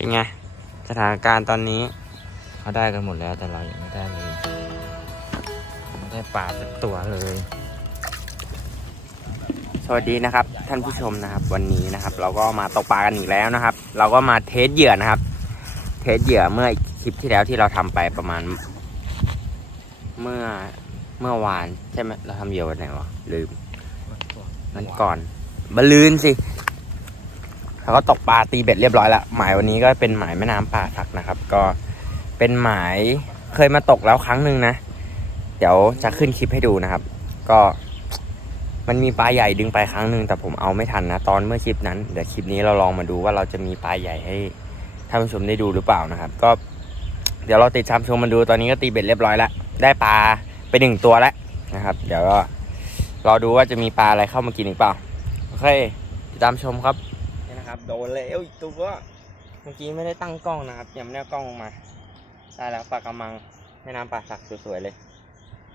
เป็นไง สถานการณ์ตอนนี้เขาได้กันหมดแล้วแต่เรายังไม่ได้เลยไม่ได้ปลาสักตัวเลย สวัสดีนะครับ ท่านผู้ชมนะครับ วันนี้นะครับ เราก็มาตกปลากันอีกแล้วนะครับ เราก็มาเทสเหยื่อนะครับ เทสเหยื่อเมื่อคลิปที่แล้วที่เราทำไปประมาณ เมื่อเมื่อวานใช่ไหมเราทำเหยื่อวันไหนวะลืมมันก่อนบรรลืนสิ เขาก็ตกปลาตีเบ็ดเรียบร้อยแล้วหมายวันนี้ก็เป็นหมายแม่น้ำป่าสักนะครับ ก็เป็นหมายเคยมาตกแล้วครั้งหนึ่งนะ เดี๋ยวจะขึ้นคลิปให้ดูนะครับ ก็มันมีปลาใหญ่ดึงไปครั้งหนึ่งแต่ผมเอาไม่ทันนะตอนเมื่อคลิปนั้นเดี๋ยวคลิปนี้เราลองมาดูว่าเราจะมีปลาใหญ่ให้ท่านผู้ชมได้ดูหรือเปล่านะครับ ก็ เดี๋ยวเราติดตามชมมันดูตอนนี้ก็ตีเบ็ดเรียบร้อยแล้วได้ปลาไปหนึ่งตัวแล้วนะครับ เดี๋ยวก็รอดูว่าจะมีปลาอะไรเข้ามากินหรือเปล่าโอเคติดตามชมครับ โดนแล้วอีกตัวเมื่อกี้ไม่ได้ตั้งกล้องนะครับยังไม่ได้กล้องลงมาได้แล้วปลากระมังแม่น้ำป่าสักสวยๆเลย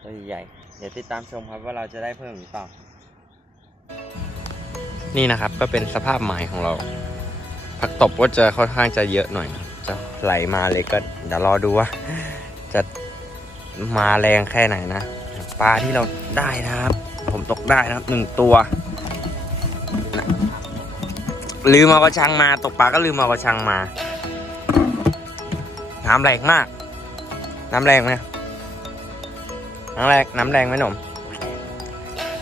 ตัวใหญ่เดี๋ยวติดตามชมครับว่าเราจะได้เพิ่มหรือเปล่า นี่นะครับก็เป็นสภาพหมายของเรา ผักตบก็จะค่อนข้างจะเยอะหน่อยจะไหลมาเลยก็เดี๋ยวรอดูว่า จะมาแรงแค่ไหนนะปลาที่เราได้นะครับ ผมตกได้นะครับหนึ่งตัว ลืมเอากระชังมาตกปลาก็ลืมเอากระชังมา น้ำแรงมาก น้ำแรงไหมน้ำแรงน้ำแรงไหมหนุ่ม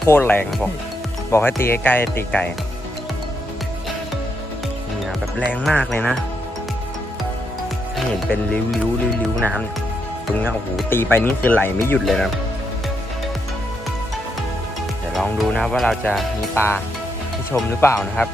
โคตรแรงบอกบอกให้ตีใกล้ๆตีไกลนี่นะแบบแรงมากเลยนะถ้าเห็นเป็นริ้วริ้วริ้วริ้วน้ำตรงนี้โอ้โหตีไปนี่คือไหลไม่หยุดเลยนะเดี๋ยวลองดูนะว่าเราจะมีปลาให้ชมหรือเปล่านะครับ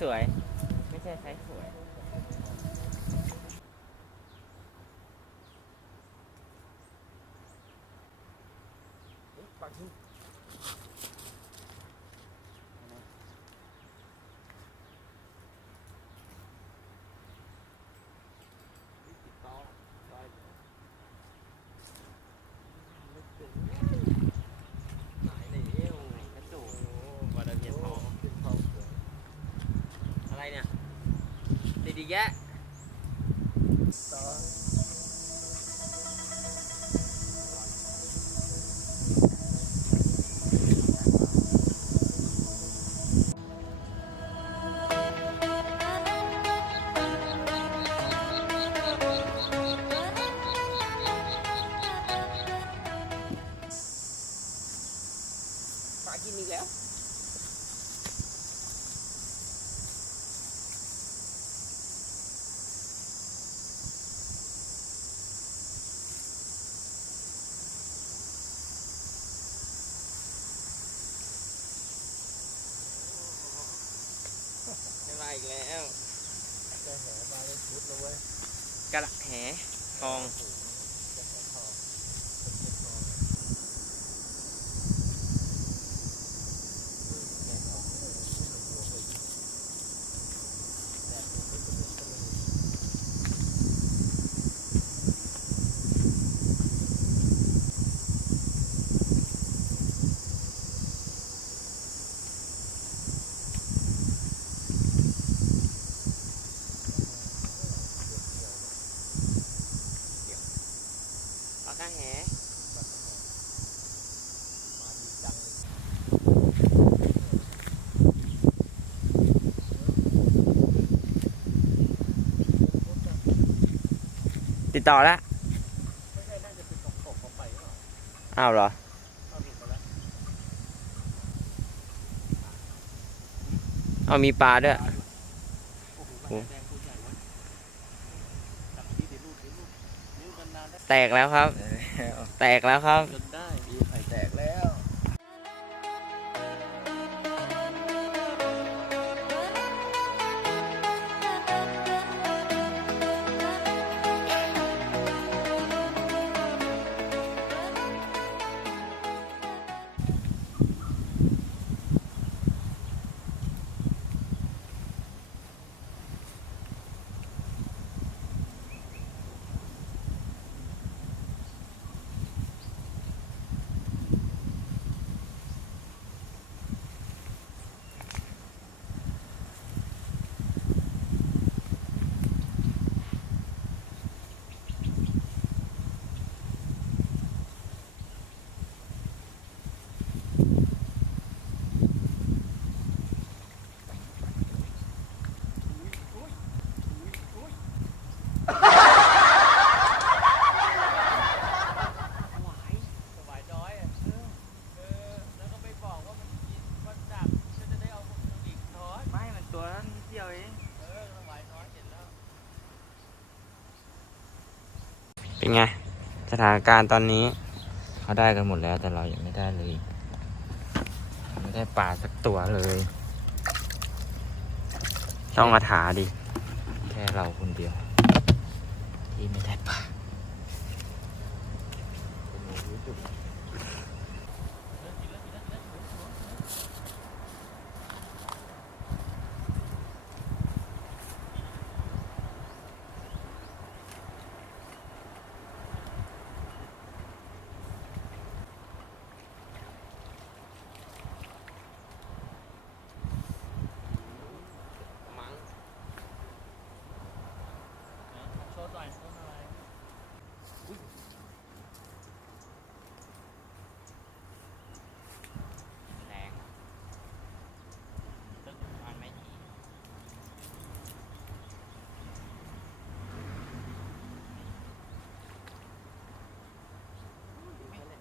สวย ไม่ใช่ไซส์สวยอะไรเนี่ย ติ ม่มาอีกแล้วกระแหทองปลากระแหาแหติดต่อแล้วอ้าวเหรอเอามีปลาด้วยแตกแล้วครับ แตกแล้วครับ จนได้ เป็นไง สถานการณ์ตอนนี้ เขาได้กันหมดแล้วแต่เรายังไม่ได้เลย ไม่ได้ปลาสักตัวเลยต้องมาถาดิ แค่เราคนเดียว ที่ไม่ได้ปลา โชว์หน่อยโชว์หน่อย แรงตึกมันไม่ดี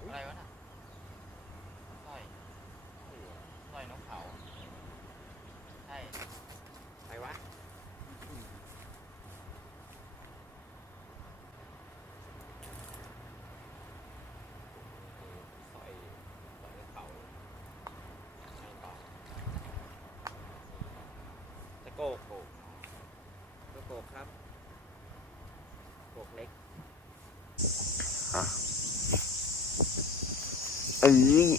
อะไรวะน่ะสร้อยสร้อยนกเขาใช่ใครวะ สอยสอยเขาใช่ต่อตะโกกโกกตะโกกครับโกกเล็ก เอ้ย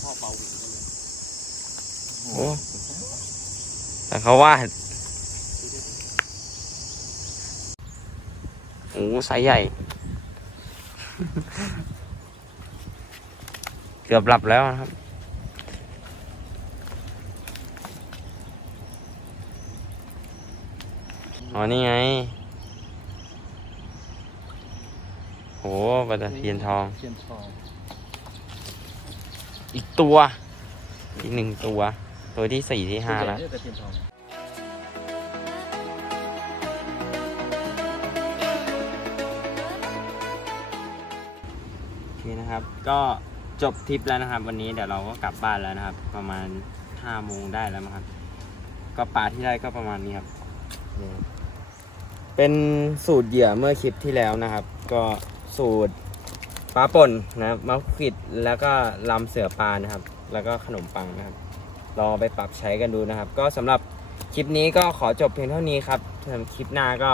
พ่อเบาวิ่งเลยโอ้แต่เขาว่าโอ้ไซส์ใหญ่ เกือบหลับแล้วนะครับ อ๋อ นี่ไง โหปลาตะเพียนทอง เทียนทองอีกตัว อีกหนึ่งตัว ตัวที่สี่ที่ห้าแล้วตัวใญ่เนี่ยแต่เทียนทองโอเคนะครับ ก็จบทริปแล้วนะครับ วันนี้เดี๋ยวเราก็กลับบ้านแล้วนะครับ ประมาณห้าโมงได้แล้วมั้งครับ ก็ปลาที่ได้ก็ประมาณนี้ครับนี่ครับเป็นสูตรเหยื่อเมื่อคลิปที่แล้วนะครับ ก็ สูตรปลาป่นนะครับมะขวิดแล้วก็ลำเสือปลานะครับ แล้วก็ขนมปังนะครับลองไปปรับใช้กันดูนะครับ ก็สำหรับคลิปนี้ก็ขอจบเพียงเท่านี้ครับสำหรับคลิปหน้าก็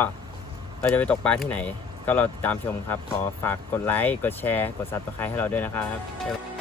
เราจะไปตกปลาที่ไหน ก็เราตามชมครับ ขอฝากกดไลค์ กดแชร์ กดซับสไครต์ให้เราด้วยนะครับ